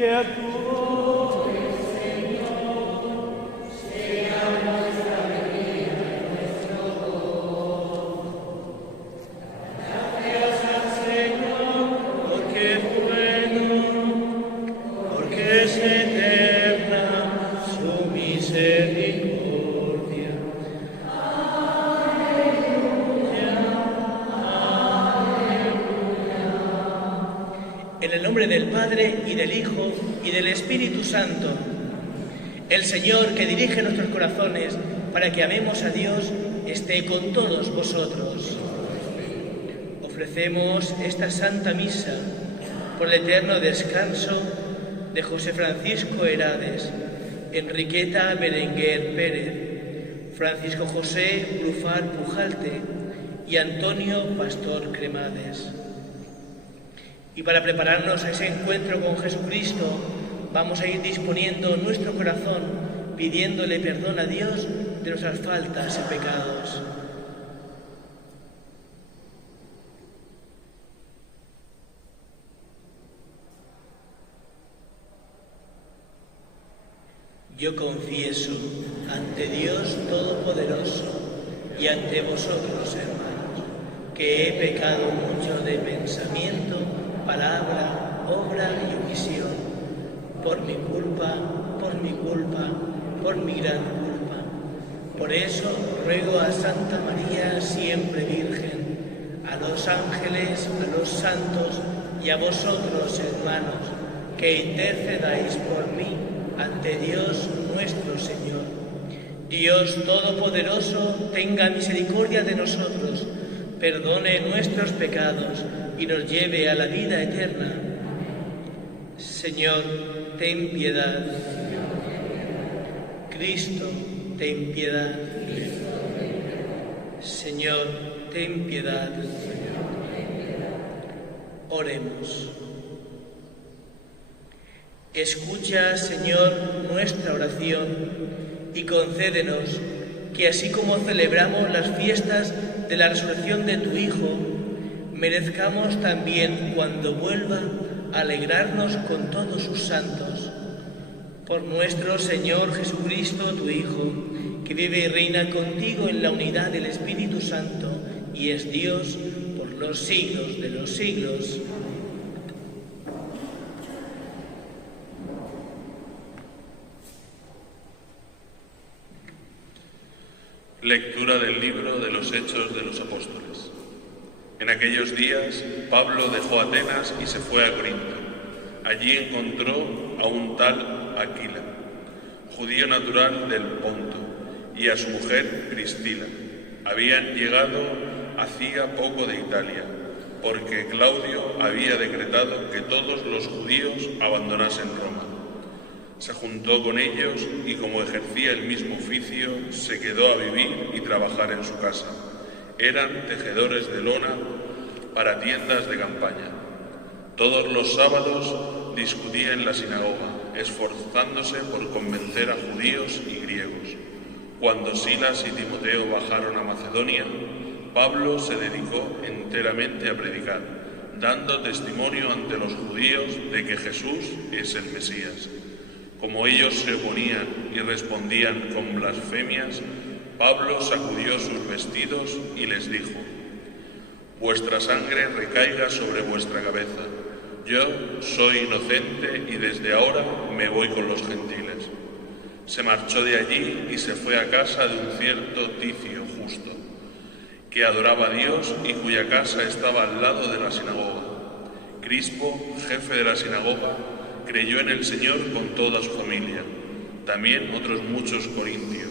que actuó. En el nombre del Padre, y del Hijo, y del Espíritu Santo, el Señor que dirige nuestros corazones para que amemos a Dios, esté con todos vosotros. Ofrecemos esta Santa Misa por el eterno descanso de José Francisco Herades, Enriqueta Berenguer Pérez, Francisco José Brufar Pujalte y Antonio Pastor Cremades. Y para prepararnos a ese encuentro con Jesucristo, vamos a ir disponiendo nuestro corazón, pidiéndole perdón a Dios de nuestras faltas y pecados. Yo confieso ante Dios Todopoderoso y ante vosotros, hermanos, que he pecado mucho de pensamiento, palabra, obra y omisión, por mi culpa, por mi gran culpa. Por eso ruego a Santa María, siempre Virgen, a los ángeles, a los santos y a vosotros, hermanos, que intercedáis por mí ante Dios nuestro Señor. Dios Todopoderoso tenga misericordia de nosotros, perdone nuestros pecados y nos lleve a la vida eterna. Señor, ten piedad. Cristo, ten piedad. Señor, ten piedad. Oremos. Escucha, Señor, nuestra oración y concédenos que así como celebramos las fiestas de la resurrección de tu Hijo, merezcamos también, cuando vuelva, alegrarnos con todos sus santos. Por nuestro Señor Jesucristo, tu Hijo, que vive y reina contigo en la unidad del Espíritu Santo y es Dios por los siglos de los siglos. Lectura del libro de los Hechos de los Apóstoles. En aquellos días, Pablo dejó Atenas y se fue a Corinto. Allí encontró a un tal Aquila, judío natural del Ponto, y a su mujer Priscila. Habían llegado hacía poco de Italia, porque Claudio había decretado que todos los judíos abandonasen Roma. Se juntó con ellos y, como ejercía el mismo oficio, se quedó a vivir y trabajar en su casa. Eran tejedores de lona para tiendas de campaña. Todos los sábados discutía en la sinagoga, esforzándose por convencer a judíos y griegos. Cuando Silas y Timoteo bajaron a Macedonia, Pablo se dedicó enteramente a predicar, dando testimonio ante los judíos de que Jesús es el Mesías. Como ellos se oponían y respondían con blasfemias, Pablo sacudió sus vestidos y les dijo: «Vuestra sangre recaiga sobre vuestra cabeza. Yo soy inocente y desde ahora me voy con los gentiles». Se marchó de allí y se fue a casa de un cierto Ticio Justo, que adoraba a Dios y cuya casa estaba al lado de la sinagoga. Crispo, jefe de la sinagoga, creyó en el Señor con toda su familia. También otros muchos corintios,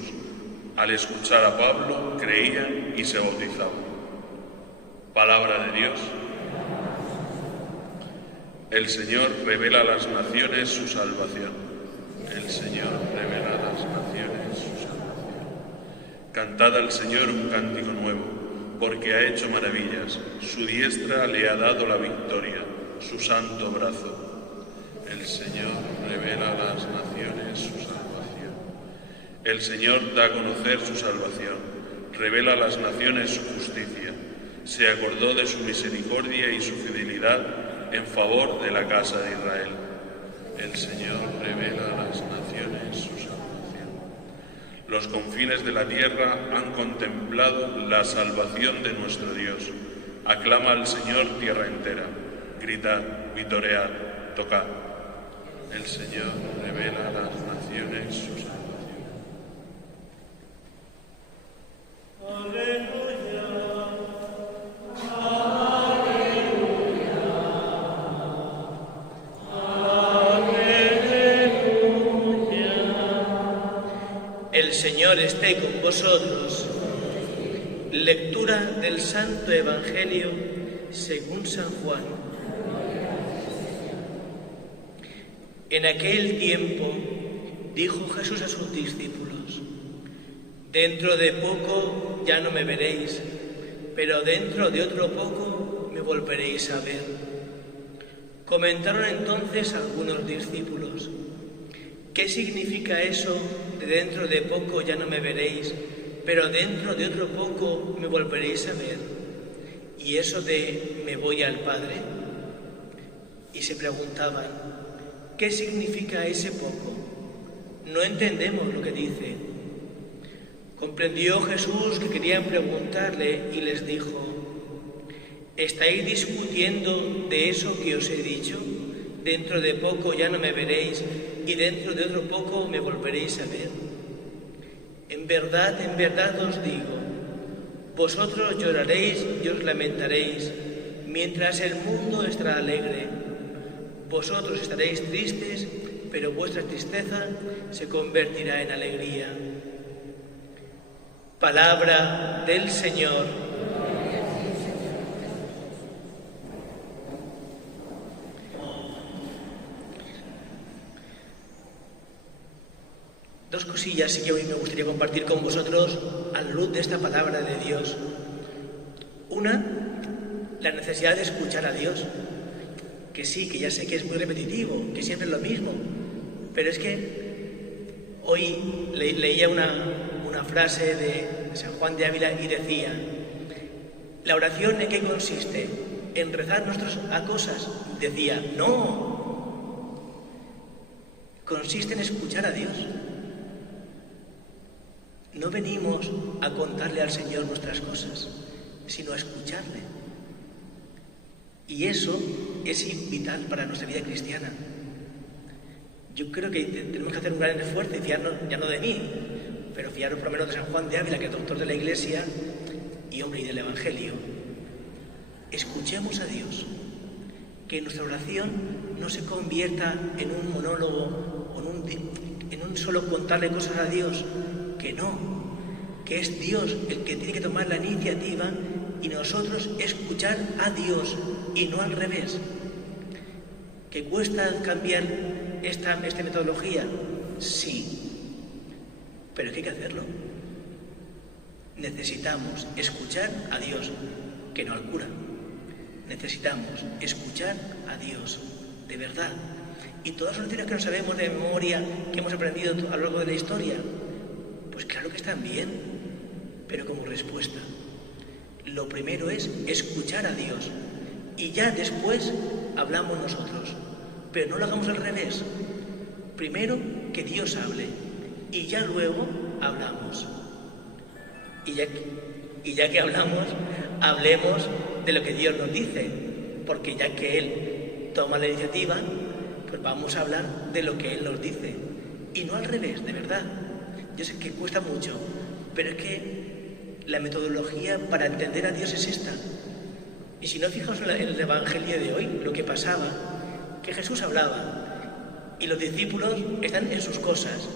al escuchar a Pablo, creían y se bautizaban. Palabra de Dios. El Señor revela a las naciones su salvación. El Señor revela a las naciones su salvación. Cantad al Señor un cántico nuevo, porque ha hecho maravillas. Su diestra le ha dado la victoria, su santo brazo. El Señor revela a las naciones su salvación. El Señor da a conocer su salvación, revela a las naciones su justicia. Se acordó de su misericordia y su fidelidad en favor de la casa de Israel. El Señor revela a las naciones su salvación. Los confines de la tierra han contemplado la salvación de nuestro Dios. Aclama al Señor tierra entera. Gritad, vitoread, tocad. El Señor revela a las naciones su salvación. El Señor esté con vosotros. Lectura del Santo Evangelio según San Juan. En aquel tiempo dijo Jesús a sus discípulos: dentro de poco ya no me veréis, pero dentro de otro poco me volveréis a ver. Comentaron entonces algunos discípulos: ¿qué significa eso de dentro de poco ya no me veréis, pero dentro de otro poco me volveréis a ver? ¿Y eso de me voy al Padre? Y se preguntaban: ¿qué significa ese poco? No entendemos lo que dice. Comprendió Jesús que querían preguntarle y les dijo: ¿estáis discutiendo de eso que os he dicho? Dentro de poco ya no me veréis y dentro de otro poco me volveréis a ver. En verdad os digo, vosotros lloraréis y os lamentaréis, mientras el mundo estará alegre. Vosotros estaréis tristes, pero vuestra tristeza se convertirá en alegría. Palabra del Señor. Dos cosillas que hoy me gustaría compartir con vosotros a la luz de esta palabra de Dios. Una, la necesidad de escuchar a Dios. Que sí, que ya sé que es muy repetitivo, que siempre es lo mismo, pero es que hoy leía una frase de San Juan de Ávila y decía: ¿la oración en qué consiste? ¿En rezar a cosas? Decía: no, consiste en escuchar a Dios. No venimos a contarle al Señor nuestras cosas, sino a escucharle. Y eso es vital para nuestra vida cristiana. Yo creo que tenemos que hacer un gran esfuerzo y fiarnos, ya no de mí, pero fiarnos por lo menos de San Juan de Ávila, que es doctor de la Iglesia y hombre y del Evangelio. Escuchemos a Dios, que nuestra oración no se convierta en un monólogo o en un solo contarle cosas a Dios, que no, que es Dios el que tiene que tomar la iniciativa y nosotros escuchar a Dios y no al revés. ¿Que cuesta cambiar esta metodología? Sí, pero es que hay que hacerlo. Necesitamos escuchar a Dios, que no al cura. Necesitamos escuchar a Dios, de verdad. Y todas las oraciones que no sabemos de memoria, que hemos aprendido a lo largo de la historia, pues claro que están bien, pero como respuesta. Lo primero es escuchar a Dios y ya después hablamos nosotros, pero no lo hagamos al revés. Primero que Dios hable y ya luego hablamos. Y ya que hablamos, hablemos de lo que Dios nos dice, porque ya que Él toma la iniciativa, pues vamos a hablar de lo que Él nos dice y no al revés, de verdad. Yo sé que cuesta mucho, pero es que la metodología para entender a Dios es esta. Y si no, fijaos en el Evangelio de hoy, lo que pasaba, que Jesús hablaba y los discípulos están en sus cosas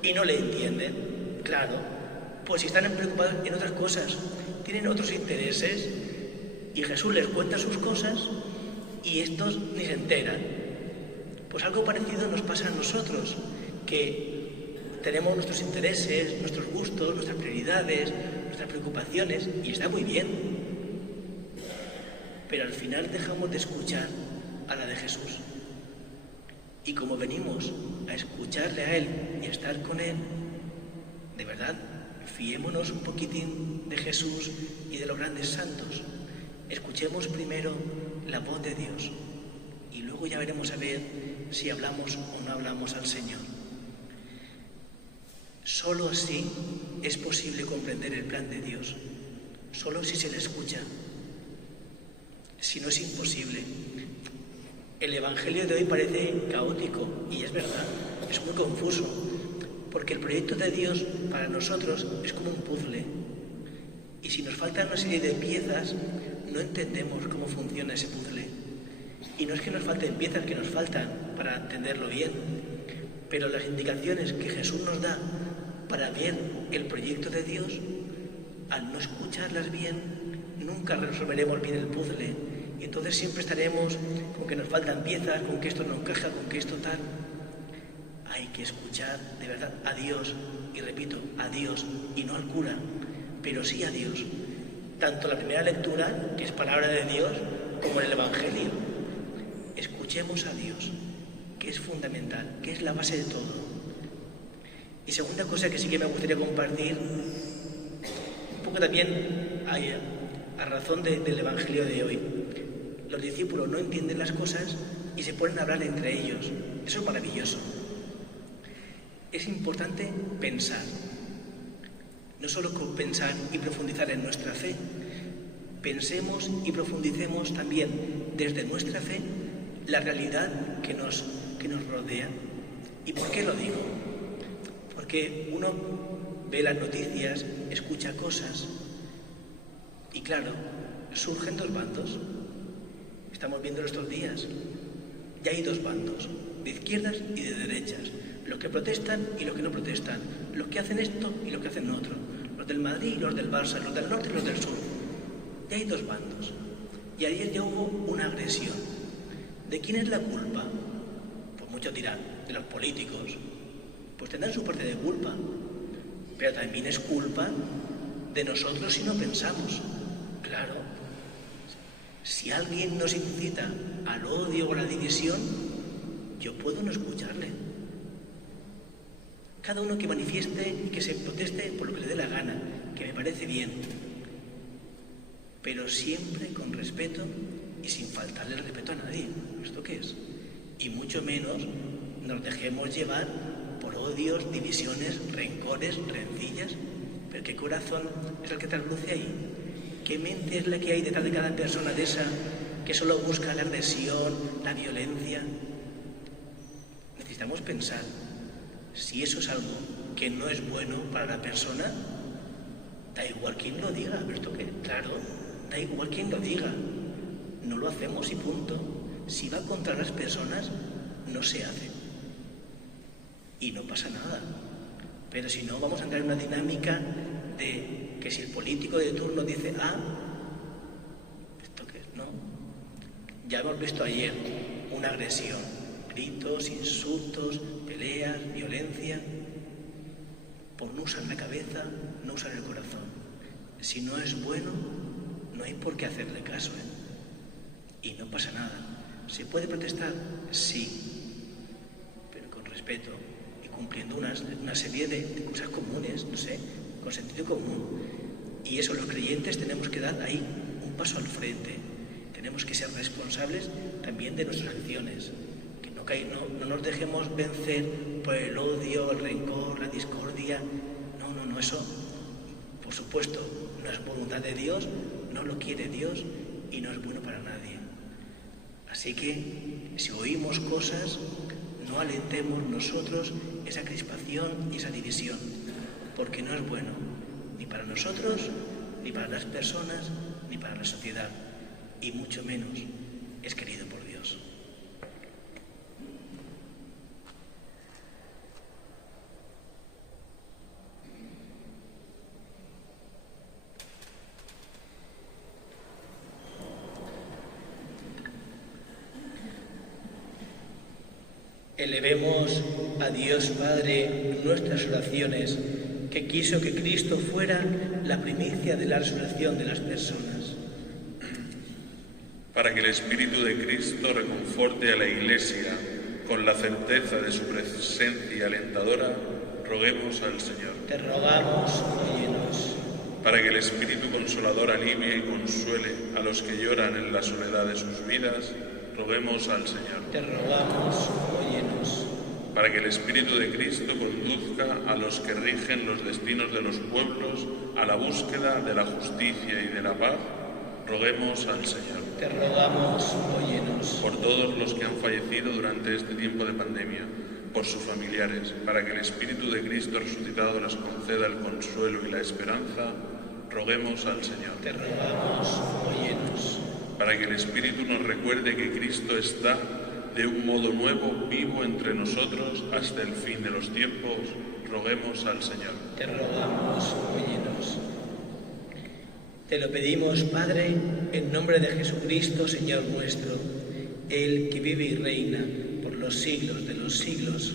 y no le entienden. Claro, pues si están preocupados en otras cosas, tienen otros intereses y Jesús les cuenta sus cosas y estos ni se enteran. Pues algo parecido nos pasa a nosotros, que tenemos nuestros intereses, nuestros gustos, nuestras prioridades, nuestras preocupaciones, y está muy bien. Pero al final dejamos de escuchar a la de Jesús. Y como venimos a escucharle a Él y a estar con Él, de verdad, fiémonos un poquitín de Jesús y de los grandes santos. Escuchemos primero la voz de Dios y luego ya veremos a ver si hablamos o no hablamos al Señor. Solo así es posible comprender el plan de Dios, solo si se le escucha. Si no, es imposible. El Evangelio de hoy parece caótico, y es verdad, es muy confuso, porque el proyecto de Dios para nosotros es como un puzzle, y si nos faltan una serie de piezas, no entendemos cómo funciona ese puzzle. Y no es que nos falten piezas, que nos faltan para entenderlo bien, pero las indicaciones que Jesús nos da para ver el proyecto de Dios, al no escucharlas bien, nunca resolveremos bien el puzzle, y entonces siempre estaremos con que nos faltan piezas, con que esto no encaja, con que esto tal. Hay que escuchar de verdad a Dios, y repito, a Dios, y no al cura, pero sí a Dios. Tanto la primera lectura, que es palabra de Dios, como en el Evangelio. Escuchemos a Dios, que es fundamental, que es la base de todo. Y segunda cosa que sí que me gustaría compartir, un poco también a razón del Evangelio de hoy. Los discípulos no entienden las cosas y se ponen a hablar entre ellos. Eso es maravilloso. Es importante pensar. No solo pensar y profundizar en nuestra fe. Pensemos y profundicemos también desde nuestra fe la realidad que nos rodea. ¿Y por qué lo digo? Porque uno ve las noticias, escucha cosas y claro, surgen dos bandos. Estamos viendo estos días. Ya hay dos bandos, de izquierdas y de derechas. Los que protestan y los que no protestan. Los que hacen esto y los que hacen otro. Los del Madrid y los del Barça, los del norte y los del sur. Ya hay dos bandos. Y ayer ya hubo una agresión. ¿De quién es la culpa? Pues muchos dirán, de los políticos. Pues tendrán su parte de culpa. Pero también es culpa de nosotros si no pensamos. Claro. Si alguien nos incita al odio o a la división, yo puedo no escucharle. Cada uno que manifieste y que se proteste por lo que le dé la gana, que me parece bien, pero siempre con respeto y sin faltarle el respeto a nadie. ¿Esto qué es? Y mucho menos nos dejemos llevar por odios, divisiones, rencores, rencillas. ¿Pero qué corazón es el que trasluce ahí? ¿Qué mente es la que hay detrás de cada persona de esa que solo busca la agresión, la violencia? Necesitamos pensar si eso es algo que no es bueno para la persona. Da igual quien lo diga, ¿esto qué? Claro, da igual quien lo diga. No lo hacemos y punto. Si va contra las personas, no se hace. Y no pasa nada. Pero si no, vamos a entrar en una dinámica de que si el político de turno dice A, ¿esto qué es? No. Ya hemos visto ayer una agresión. Gritos, insultos, peleas, violencia. Por no usar la cabeza, no usar el corazón. Si no es bueno, no hay por qué hacerle caso, Y no pasa nada. ¿Se puede protestar? Sí. Pero con respeto y cumpliendo una serie de cosas comunes, no sé, con sentido común. Y eso los creyentes tenemos que dar ahí un paso al frente. Tenemos que ser responsables también de nuestras acciones. Que no nos dejemos vencer por el odio, el rencor, la discordia. No, eso, por supuesto, no es voluntad de Dios, no lo quiere Dios y no es bueno para nadie. Así que, si oímos cosas, no alentemos nosotros esa crispación y esa división, porque no es bueno, ni para nosotros, ni para las personas, ni para la sociedad, y mucho menos es querido por Dios. Elevemos a Dios Padre nuestras oraciones, que quiso que Cristo fuera la primicia de la resurrección de las personas. Para que el Espíritu de Cristo reconforte a la Iglesia con la certeza de su presencia alentadora, roguemos al Señor. Te rogamos, óyenos. Para que el Espíritu Consolador alivie y consuele a los que lloran en la soledad de sus vidas, roguemos al Señor. Te rogamos, óyenos. Para que el Espíritu de Cristo conduzca a los que rigen los destinos de los pueblos a la búsqueda de la justicia y de la paz, roguemos al Señor. Te rogamos, óyenos. Por todos los que han fallecido durante este tiempo de pandemia, por sus familiares, para que el Espíritu de Cristo resucitado les conceda el consuelo y la esperanza, roguemos al Señor. Te rogamos, óyenos. Para que el Espíritu nos recuerde que Cristo está de un modo nuevo, vivo entre nosotros hasta el fin de los tiempos, roguemos al Señor. Te rogamos, óyenos. Te lo pedimos, Padre, en nombre de Jesucristo, Señor nuestro, el que vive y reina por los siglos de los siglos.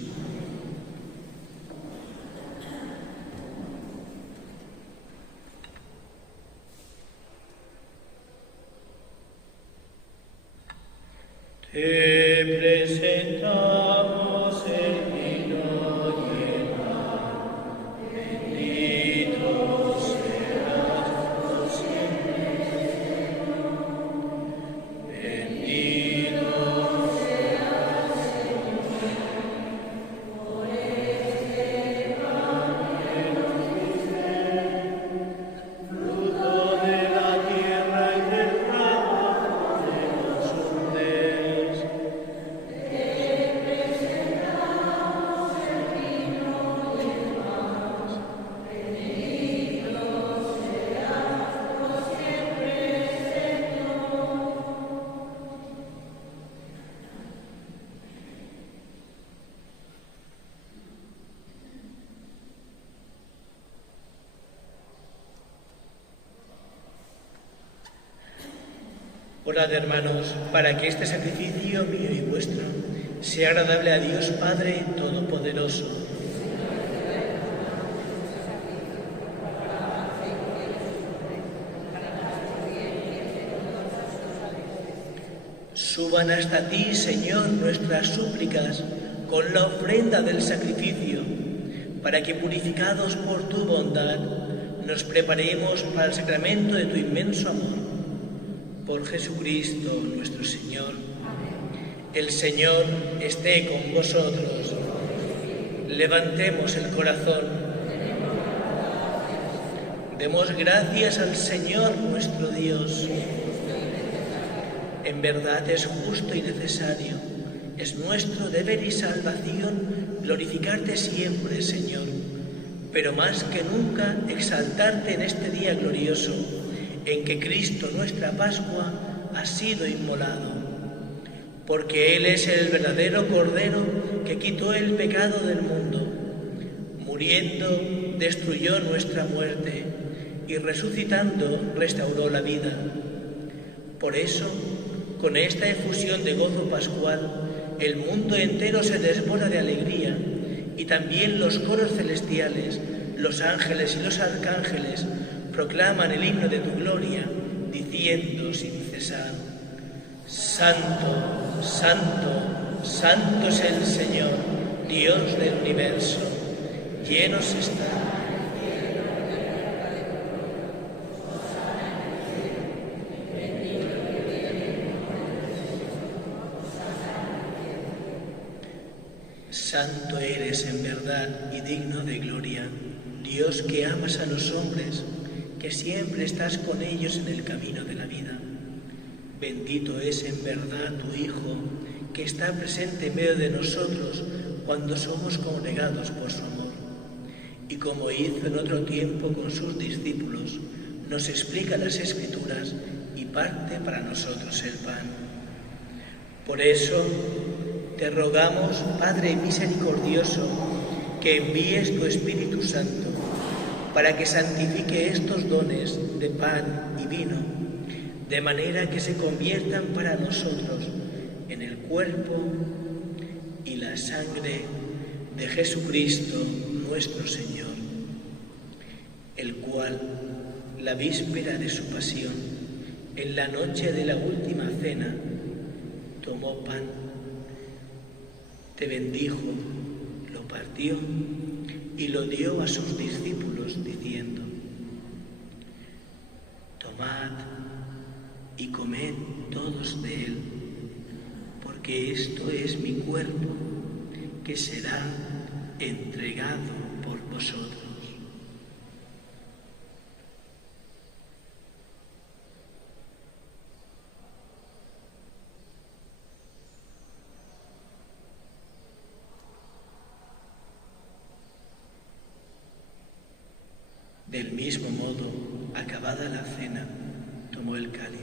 Te presentamos el vino lleno, bendito serás por siempre, bendito serás, Señor, por este pan que nos diste, fruto de la tierra y del trabajo de los hombres. Orad, hermanos, para que este sacrificio mío y vuestro sea agradable a Dios Padre Todopoderoso. Suban hasta ti, Señor, nuestras súplicas con la ofrenda del sacrificio, para que, purificados por tu bondad, nos preparemos para el sacramento de tu inmenso amor. Por Jesucristo nuestro Señor. El Señor esté con vosotros. Levantemos el corazón. Demos gracias al Señor nuestro Dios. En verdad es justo y necesario, es nuestro deber y salvación glorificarte siempre, Señor, pero más que nunca exaltarte en este día glorioso, en que Cristo, nuestra Pascua, ha sido inmolado, porque Él es el verdadero Cordero que quitó el pecado del mundo. Muriendo, destruyó nuestra muerte y resucitando, restauró la vida. Por eso, con esta efusión de gozo pascual, el mundo entero se desborda de alegría y también los coros celestiales, los ángeles y los arcángeles proclaman el himno de tu gloria, diciendo sin cesar: Santo, Santo, Santo es el Señor, Dios del universo. Llenos están. Santo eres en verdad y digno de gloria, Dios que amas a los hombres, que siempre estás con ellos en el camino de la vida. Bendito es en verdad tu Hijo, que está presente en medio de nosotros cuando somos congregados por su amor. Y como hizo en otro tiempo con sus discípulos, nos explica las Escrituras y parte para nosotros el pan. Por eso te rogamos, Padre misericordioso, que envíes tu Espíritu Santo para que santifique estos dones de pan y vino, de manera que se conviertan para nosotros en el cuerpo y la sangre de Jesucristo nuestro Señor, el cual, la víspera de su pasión, en la noche de la última cena, tomó pan, te bendijo, lo partió y lo dio a sus discípulos, diciendo: Tomad y comed todos de él, cuerpo, que será entregado por vosotros. Del mismo modo, acabada la cena, tomó el cáliz,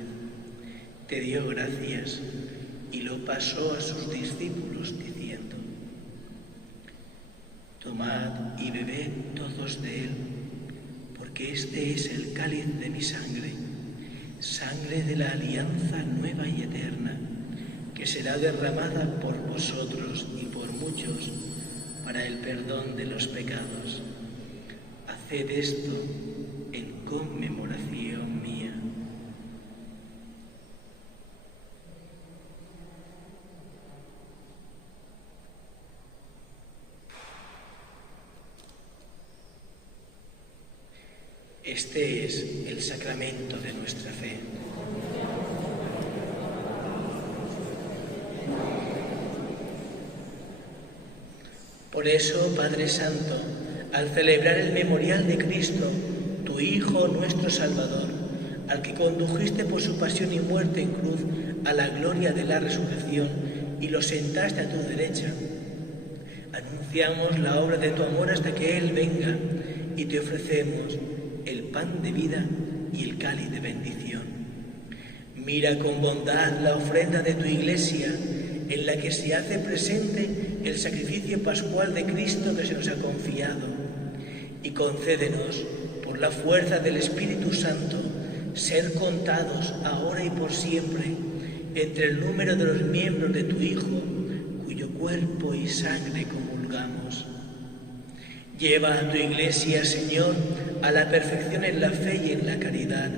te dio gracias y lo pasó a sus discípulos diciendo: tomad y bebed todos de él, porque este es el cáliz de mi sangre, sangre de la alianza nueva y eterna, que será derramada por vosotros y por muchos para el perdón de los pecados. Haced esto en conmemoración mía. Este es el sacramento de nuestra fe. Por eso, Padre Santo, al celebrar el memorial de Cristo, tu Hijo, nuestro Salvador, al que condujiste por su pasión y muerte en cruz a la gloria de la resurrección y lo sentaste a tu derecha, anunciamos la obra de tu amor hasta que Él venga y te ofrecemos el pan de vida y el cáliz de bendición. Mira con bondad la ofrenda de tu Iglesia, en la que se hace presente el sacrificio pascual de Cristo que se nos ha confiado, y concédenos, por la fuerza del Espíritu Santo, ser contados ahora y por siempre entre el número de los miembros de tu Hijo, cuyo cuerpo y sangre comulgamos. Lleva a tu Iglesia, Señor, a la perfección en la fe y en la caridad,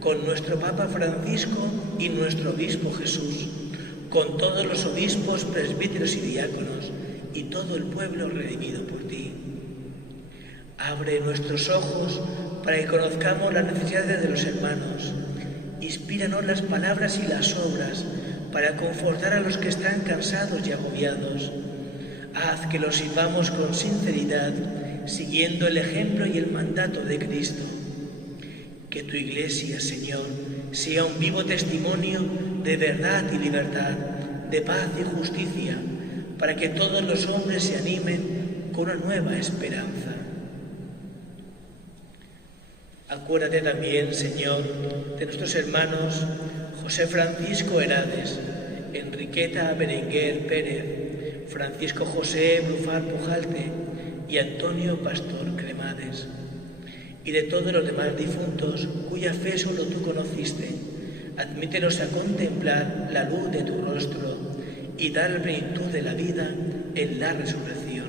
con nuestro Papa Francisco y nuestro Obispo Jesús, con todos los obispos, presbíteros y diáconos, y todo el pueblo redimido por ti. Abre nuestros ojos para que conozcamos las necesidades de los hermanos. Inspíranos las palabras y las obras para confortar a los que están cansados y agobiados. Haz que los sirvamos con sinceridad, siguiendo el ejemplo y el mandato de Cristo. Que tu Iglesia, Señor, sea un vivo testimonio de verdad y libertad, de paz y justicia, para que todos los hombres se animen con una nueva esperanza. Acuérdate también, Señor, de nuestros hermanos José Francisco Herades, Enriqueta Berenguer Pérez, Francisco José Brufar Pujalte y Antonio Pastor Cremades, y de todos los demás difuntos cuya fe solo tú conociste. Admítenos a contemplar la luz de tu rostro y dar la plenitud de la vida en la resurrección.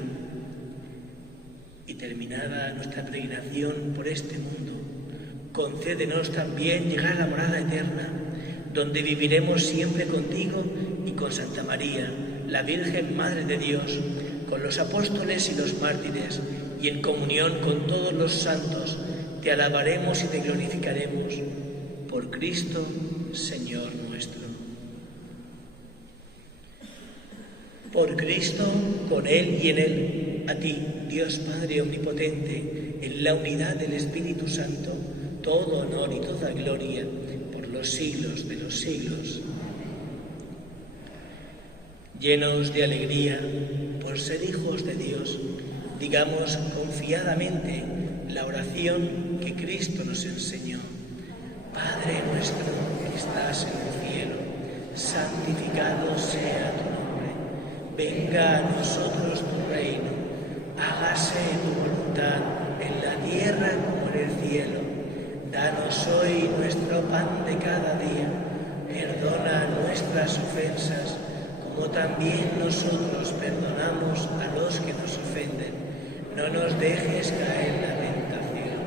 Y terminada nuestra peregrinación por este mundo, concédenos también llegar a la morada eterna, donde viviremos siempre contigo y con Santa María, la Virgen Madre de Dios, con los apóstoles y los mártires, y en comunión con todos los santos, te alabaremos y te glorificaremos. Por Cristo, Señor nuestro. Por Cristo, con Él y en Él, a ti, Dios Padre Omnipotente, en la unidad del Espíritu Santo, todo honor y toda gloria por los siglos de los siglos. Llenos de alegría por ser hijos de Dios, digamos confiadamente la oración que Cristo nos enseñó. Padre nuestro que estás en el cielo, santificado sea tu nombre. Venga a nosotros tu reino. Hágase tu voluntad en la tierra como en el cielo. Danos hoy nuestro pan de cada día. Perdona nuestras ofensas, como también nosotros perdonamos a los que nos ofenden. No nos dejes caer en la tentación.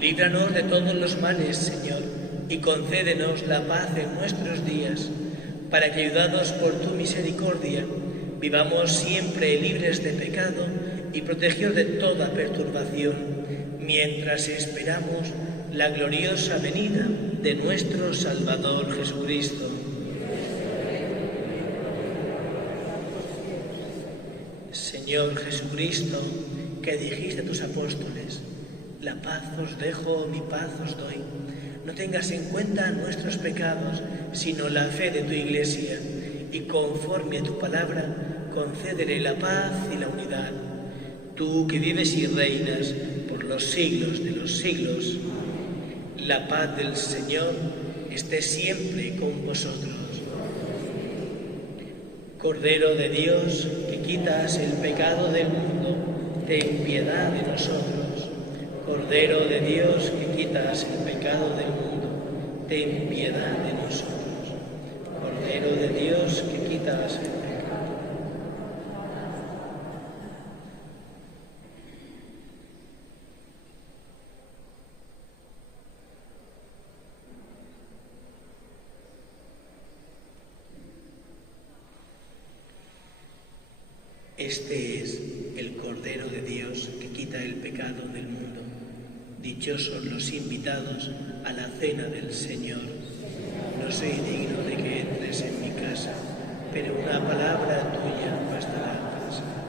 Líbranos de todos los males, Señor, y concédenos la paz en nuestros días, para que, ayudados por tu misericordia, vivamos siempre libres de pecado y protegidos de toda perturbación, mientras esperamos la gloriosa venida de nuestro Salvador Jesucristo. Señor Jesucristo, que dijiste a tus apóstoles, la paz os dejo, mi paz os doy. No tengas en cuenta nuestros pecados, sino la fe de tu Iglesia, y conforme a tu palabra, concédele la paz y la unidad. Tú que vives y reinas por los siglos de los siglos, la paz del Señor esté siempre con vosotros. Cordero de Dios, que quitas el pecado del mundo, ten piedad de nosotros. Cordero de Dios, que quitas el pecado del mundo, ten piedad de nosotros. Cordero de Dios, que quitas el pecado. Este es el Cordero de Dios que quita el pecado del mundo. Dichosos los invitados a la cena del Señor. No soy digno de que entres en mi casa, pero una palabra tuya bastará para sanar.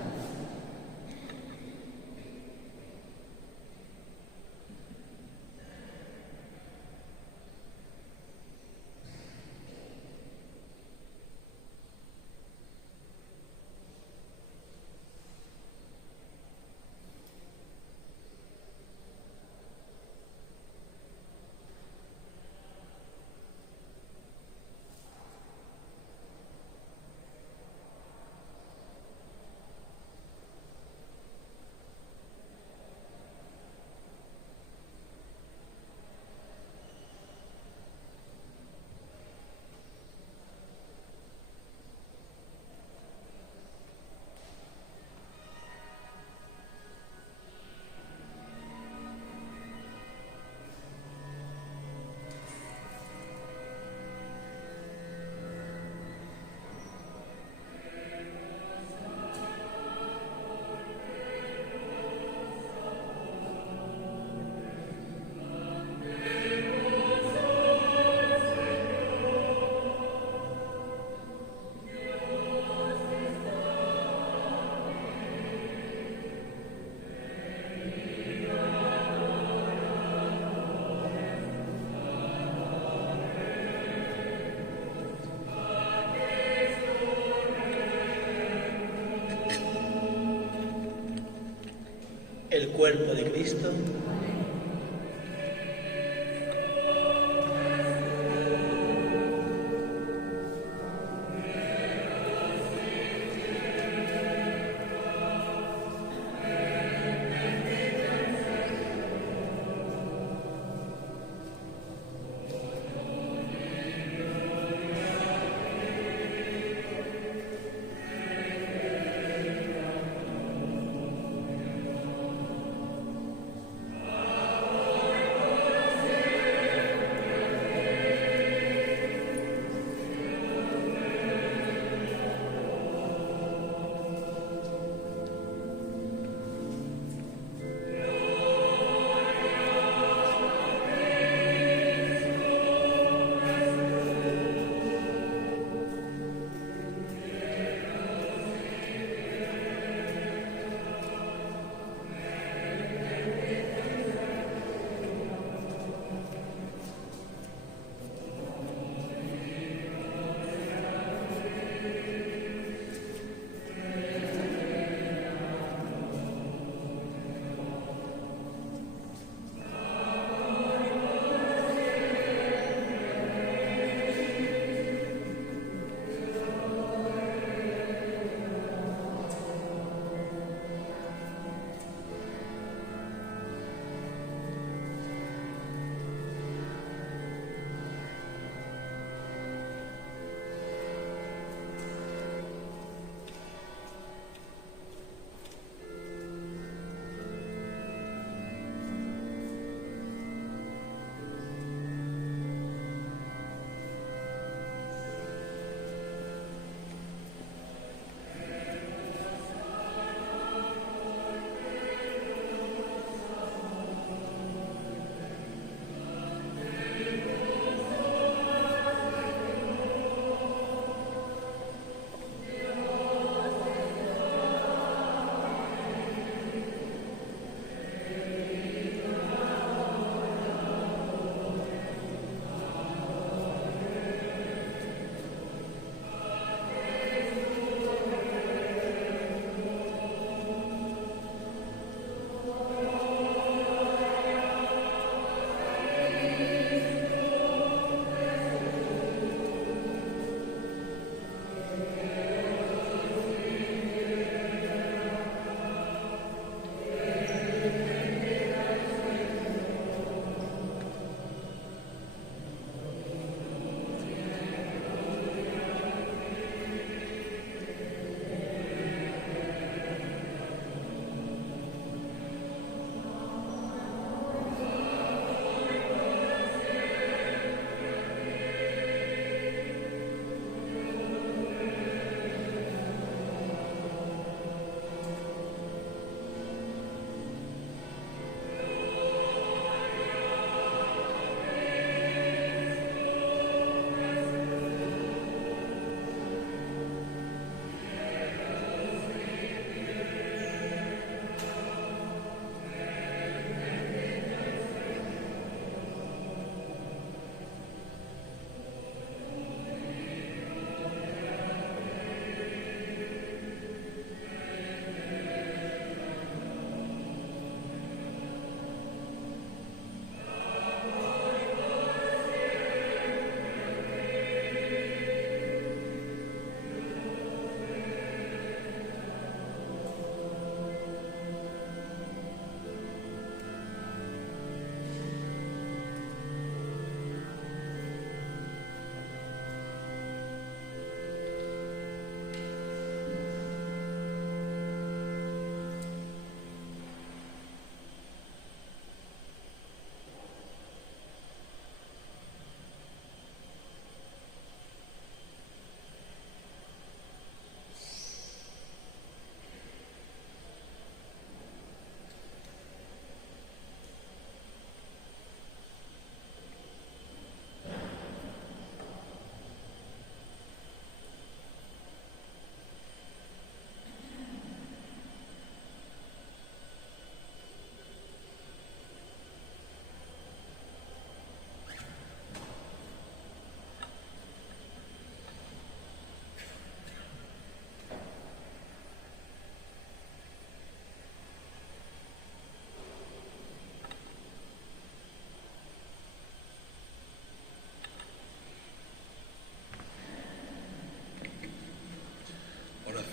El cuerpo de Cristo.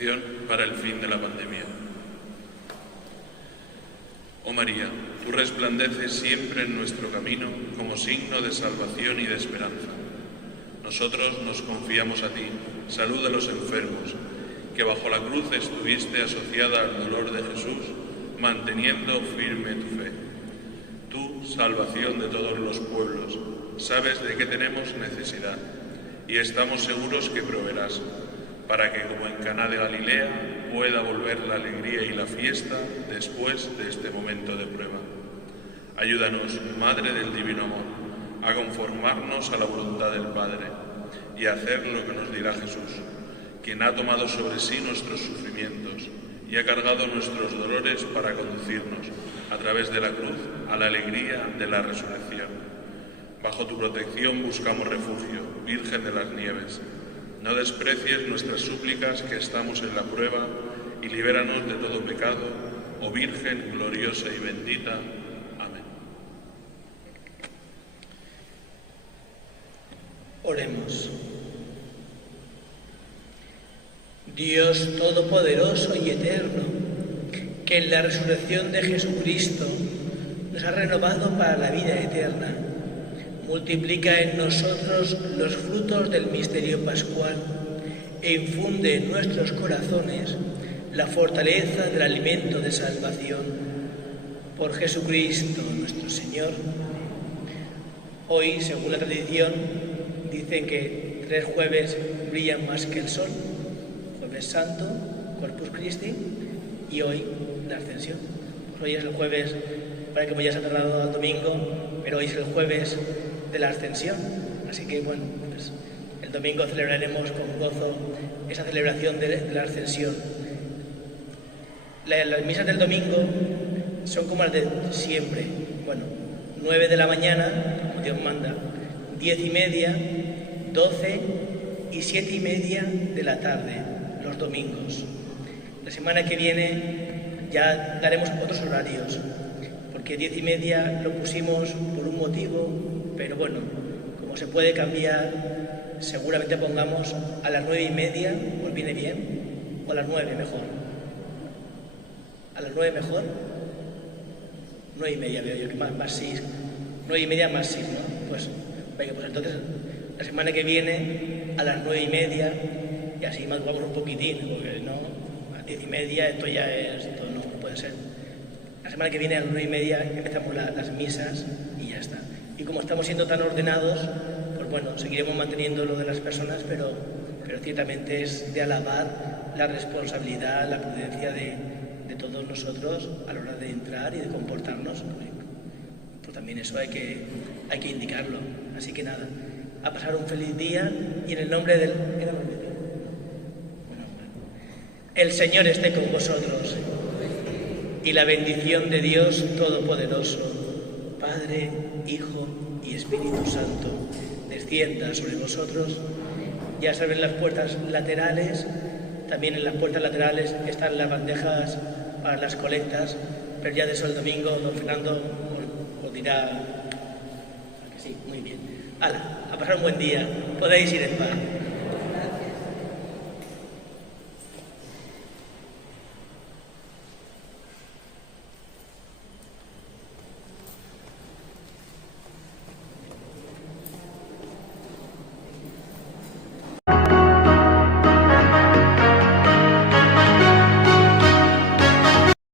Oración para el fin de la pandemia. Oh María, tú resplandeces siempre en nuestro camino como signo de salvación y de esperanza. Nosotros nos confiamos a ti, salud de los enfermos, que bajo la cruz estuviste asociada al dolor de Jesús, manteniendo firme tu fe. Tú, salvación de todos los pueblos, sabes de qué tenemos necesidad y estamos seguros que proveerás, para que, como en Caná de Galilea, pueda volver la alegría y la fiesta después de este momento de prueba. Ayúdanos, Madre del Divino Amor, a conformarnos a la voluntad del Padre y a hacer lo que nos dirá Jesús, quien ha tomado sobre sí nuestros sufrimientos y ha cargado nuestros dolores para conducirnos, a través de la cruz, a la alegría de la resurrección. Bajo tu protección buscamos refugio, Virgen de las Nieves. No desprecies nuestras súplicas, que estamos en la prueba, y libéranos de todo pecado, oh Virgen gloriosa y bendita. Amén. Oremos. Dios Todopoderoso y Eterno, que en la resurrección de Jesucristo nos ha renovado para la vida eterna, multiplica en nosotros los frutos del misterio pascual e infunde en nuestros corazones la fortaleza del alimento de salvación. Por Jesucristo nuestro Señor. Hoy, según la tradición, dicen que 3 jueves brillan más que el sol: Jueves Santo, Corpus Christi, y hoy la Ascensión. Pues hoy es el jueves, para que como ya se ha tardado al domingo, pero hoy es el jueves de la Ascensión, así que bueno, pues el domingo celebraremos con gozo esa celebración de la Ascensión. Las misas del domingo son como las de siempre, bueno, 9 de la mañana, como Dios manda, 10:30, 12 y 7:30 de la tarde, los domingos. La semana que viene ya daremos otros horarios, porque 10:30 lo pusimos por un motivo, pero bueno, como se puede cambiar, seguramente pongamos a las 9:30, ¿os viene bien? O a las 9 mejor. ¿A las 9 mejor? 9:30 veo yo, que más 6. 9:30 más 6, ¿no? Pues, venga, pues entonces la semana que viene a las 9:30, y así madrugamos un poquitín, porque no, a 10:30 esto no puede ser. La semana que viene a las 9:30 empezamos las misas y ya está. Y como estamos siendo tan ordenados, pues bueno, seguiremos manteniendo lo de las personas, pero ciertamente es de alabar la responsabilidad, la prudencia de todos nosotros a la hora de entrar y de comportarnos. Pues también eso hay que indicarlo. Así que nada, a pasar un feliz día y en el nombre del... El Señor esté con vosotros y la bendición de Dios Todopoderoso, Padre, Hijo y Espíritu Santo, descienda sobre vosotros. Ya saben, las puertas laterales, también en las puertas laterales están las bandejas para las colectas, pero ya de eso el domingo don Fernando os dirá que sí, muy bien. ¡Hala! A pasar un buen día, podéis ir en paz.